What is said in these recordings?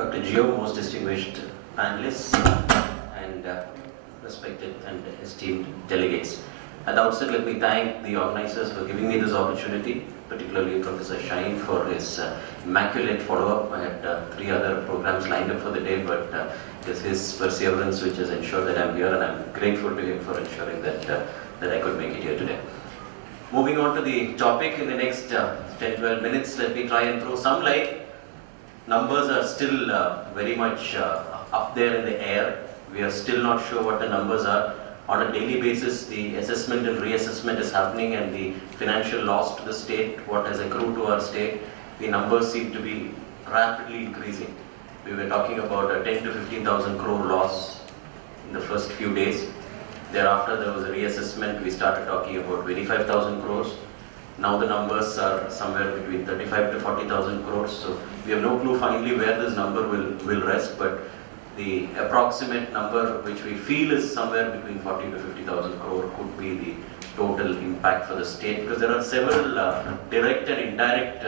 Dr. Gio, most distinguished panelists and respected and esteemed delegates. At the outset, let me thank the organizers for giving me this opportunity, particularly Professor Shaheen for his immaculate follow-up. I had 3 other programs lined up for the day, but it is his perseverance which has ensured that I'm here, and I'm grateful to him for ensuring that I could make it here today. Moving on to the topic, in the next 10-12 minutes, let me try and throw some light. Numbers are still very much up there in the air. We are still not sure what the numbers are. On a daily basis, the assessment and reassessment is happening, and the financial loss to the state, what has accrued to our state, the numbers seem to be rapidly increasing. We were talking about a 10 to 15,000 crore loss in the first few days. Thereafter, there was a reassessment. We started talking about 25,000 crores. Now the numbers are somewhere between 35 to 40,000 crores. So we have no clue finally where this number will rest, but the approximate number which we feel is somewhere between 40 to 50,000 crore could be the total impact for the state, because there are several direct and indirect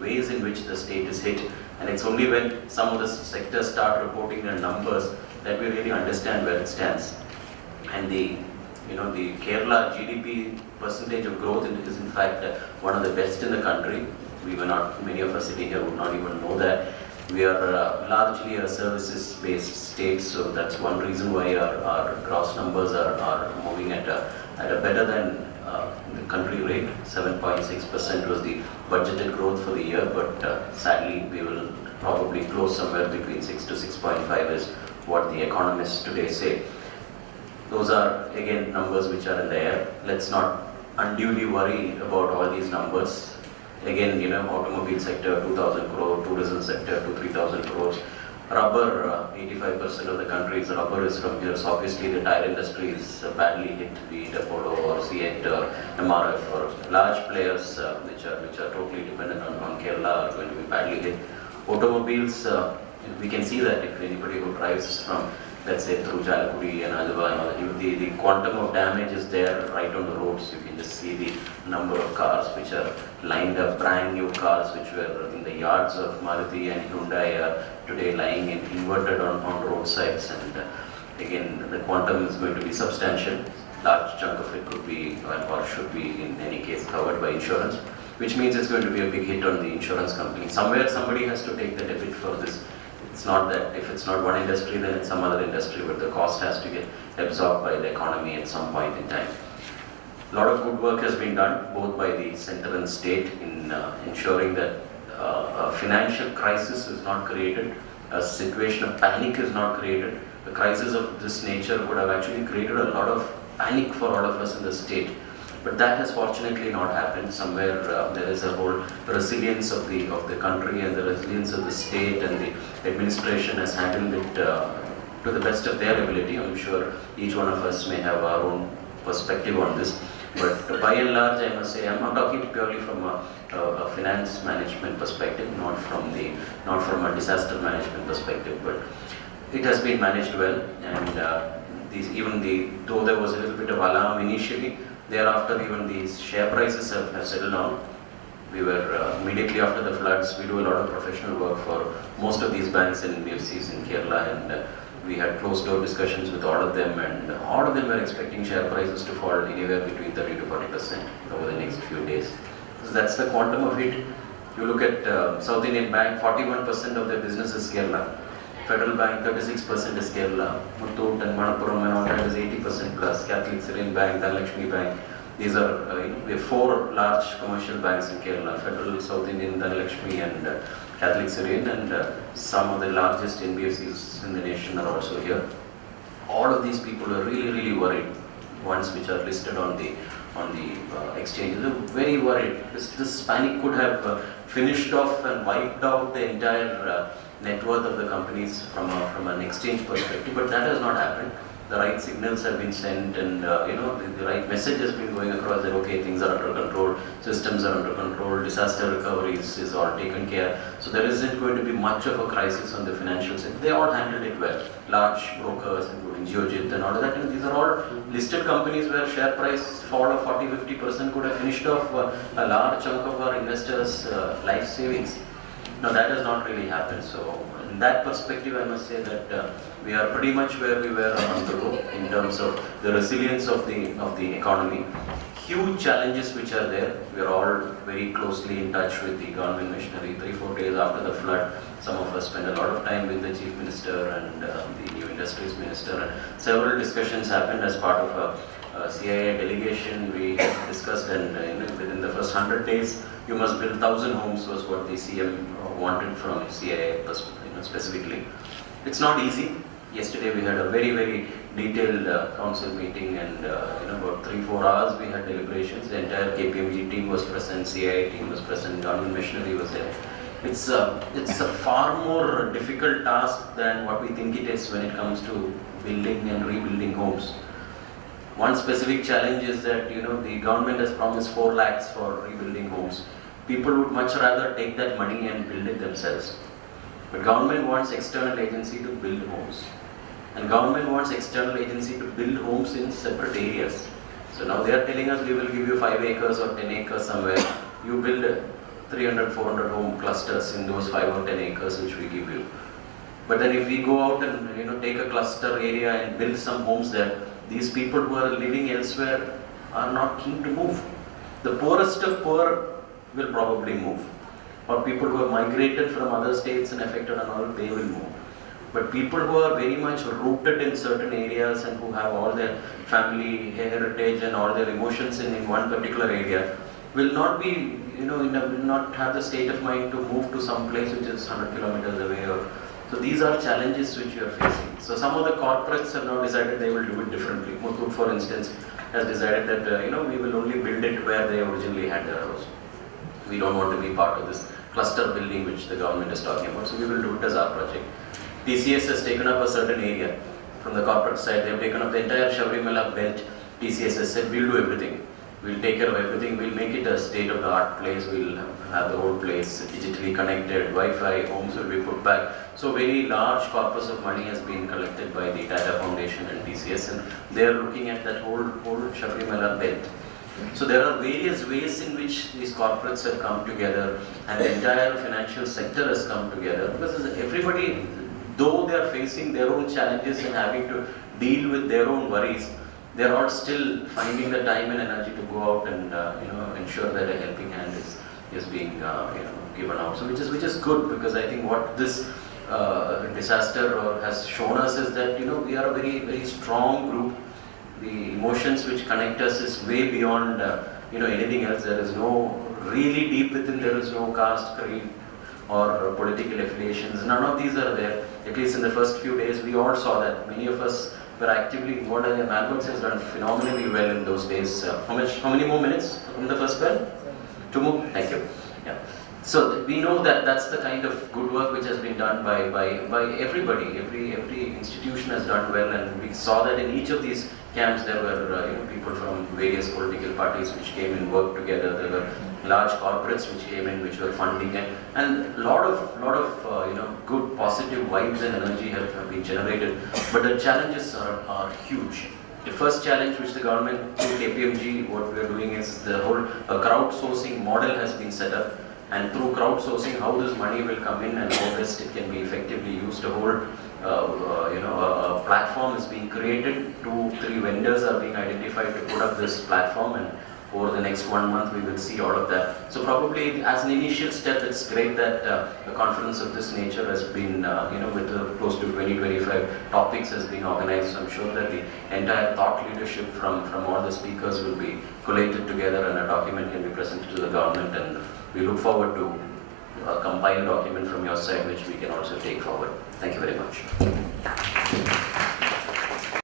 ways in which the state is hit, and it's only when some of the sectors start reporting their numbers that we really understand where it stands. And the Kerala GDP percentage of growth is in fact one of the best in the country. Many of us sitting here would not even know that. We are largely a services-based state, so that's one reason why our gross numbers are moving at a better than the country rate. 7.6% was the budgeted growth for the year, but sadly we will probably close somewhere between 6 to 6.5 is what the economists today say. Those are again numbers which are in the air. Let's not unduly worry about all these numbers. Again, automobile sector 2,000 crore, tourism sector 3,000 crores. Rubber, 85% of the country's rubber is from here. So obviously the tire industry is badly hit, be it Apollo or CEAT or MRF or large players which are totally dependent on Kerala are going to be badly hit. Automobiles, we can see that if anybody who drives from, let's say, through Chalakudi and Alva, the quantum of damage is there right on the roads. You can just see the number of cars which are lined up, brand new cars which were in the yards of Maruti and Hyundai are today lying inverted on roadsides. And again, the quantum is going to be substantial. Large chunk of it could be or should be in any case covered by insurance, which means it's going to be a big hit on the insurance company. Somewhere somebody has to take the debit for this. It's not that if it's not one industry, then it's some other industry, but the cost has to get absorbed by the economy at some point in time. A lot of good work has been done, both by the center and state, in ensuring that a financial crisis is not created, a situation of panic is not created. A crisis of this nature could have actually created a lot of panic for all of us in the state. But that has fortunately not happened. Somewhere there is a whole resilience of the country and the resilience of the state, and the administration has handled it to the best of their ability. I'm sure each one of us may have our own perspective on this, but by and large, I must say, I'm not talking purely from a finance management perspective, not from a disaster management perspective, but it has been managed well. And though there was a little bit of alarm initially, thereafter, even these share prices have settled down. We were immediately after the floods, we do a lot of professional work for most of these banks and NBFCs in Kerala, and we had closed-door discussions with all of them, and all of them were expecting share prices to fall anywhere between 30 to 40% over the next few days. So that's the quantum of it. You look at South Indian Bank, 41% of their business is Kerala. Federal Bank, 36% is Kerala. Muthoot and Manappuram and all that is 80% plus. Catholic Syrian Bank, Dhanlaxmi Bank. These are, we have 4 large commercial banks in Kerala: Federal, South Indian, Dhanlaxmi and Catholic Syrian, and some of the largest NBFCs in the nation are also here. All of these people are really, really worried. Ones which are listed on the exchange, they're very worried. This panic could have finished off and wiped out the entire net worth of the companies from an exchange perspective, but that has not happened. The right signals have been sent, and the right message has been going across that okay, things are under control, systems are under control, disaster recovery is all taken care. So there isn't going to be much of a crisis on the financial sector. They all handled it well. Large brokers, including Geojit and all of that, and these are all listed companies where share price fall of 40-50% could have finished off a large chunk of our investors' life savings. Now that has not really happened. So in that perspective, I must say that we are pretty much where we were a month ago in terms of the resilience of the economy. Huge challenges which are there. We are all very closely in touch with the government machinery. 3-4 days after the flood, some of us spent a lot of time with the Chief Minister and the New Industries Minister, and several discussions happened as part of a CIA delegation. We discussed, and within the first 100 days, you must build 1,000 homes was what the CM wanted from CIA specifically. It's not easy. Yesterday we had a very detailed council meeting, and about 3-4 hours we had deliberations. The entire KPMG team was present, CIA team was present, government machinery was there. It's a far more difficult task than what we think it is when it comes to building and rebuilding homes. One specific challenge is that the government has promised 4 lakhs for rebuilding homes. People would much rather take that money and build it themselves. But government wants external agency to build homes. And government wants external agency to build homes in separate areas. So now they are telling us we will give you 5 acres or 10 acres somewhere. You build 300, 400 home clusters in those 5 or 10 acres which we give you. But then if we go out and take a cluster area and build some homes there, these people who are living elsewhere are not keen to move. The poorest of poor will probably move. Or people who have migrated from other states and affected and all, they will move. But people who are very much rooted in certain areas and who have all their family heritage and all their emotions in one particular area will not be, will not have the state of mind to move to some place which is 100 kilometers away. So these are challenges which you are facing. So some of the corporates have now decided they will do it differently. Muthoot, for instance, has decided that we will only build it where they originally had their house. We don't want to be part of this cluster building which the government is talking about, so we will do it as our project. TCS has taken up a certain area. From the corporate side, they have taken up the entire Sabarimala belt. TCS has said, we'll do everything. We'll take care of everything. We'll make it a state-of-the-art place. We'll have the whole place digitally connected. Wi-Fi, homes will be put back. So very large corpus of money has been collected by the Tata Foundation and TCS, and they are looking at that whole Sabarimala belt. So there are various ways in which these corporates have come together, and the entire financial sector has come together, because everybody, though they are facing their own challenges and having to deal with their own worries, they are all still finding the time and energy to go out and ensure that a helping hand is being given out. So which is good, because I think what this disaster has shown us is that we are a very strong group. The emotions which connect us is way beyond anything else. There is no really deep within. There is no caste, creed, or political affiliations. None of these are there. At least in the first few days, we all saw that. Many of us were actively involved, and Malcolm has done phenomenally well in those days. How many more minutes from the first bell? 2 more. Thank you. Yeah. So we know that that's the kind of good work which has been done by everybody. Every institution has done well, and we saw that in each of these camps there were people from various political parties which came and worked together. There were large corporates which came in, which were funding it, and lot of good positive vibes and energy have been generated. But the challenges are huge. The first challenge which the government through KPMG, what we are doing is the whole crowdsourcing model has been set up. And through crowdsourcing, how this money will come in and how best it can be effectively used. A whole, a platform is being created. 2-3 vendors are being identified to put up this platform, and over the next 1 month we will see all of that. So probably as an initial step, it's great that a conference of this nature has been, with close to 20-25 topics has been organized. So I'm sure that the entire thought leadership from all the speakers will be collated together, and a document can be presented to the government, and we look forward to a compiled document from your side which we can also take forward. Thank you very much.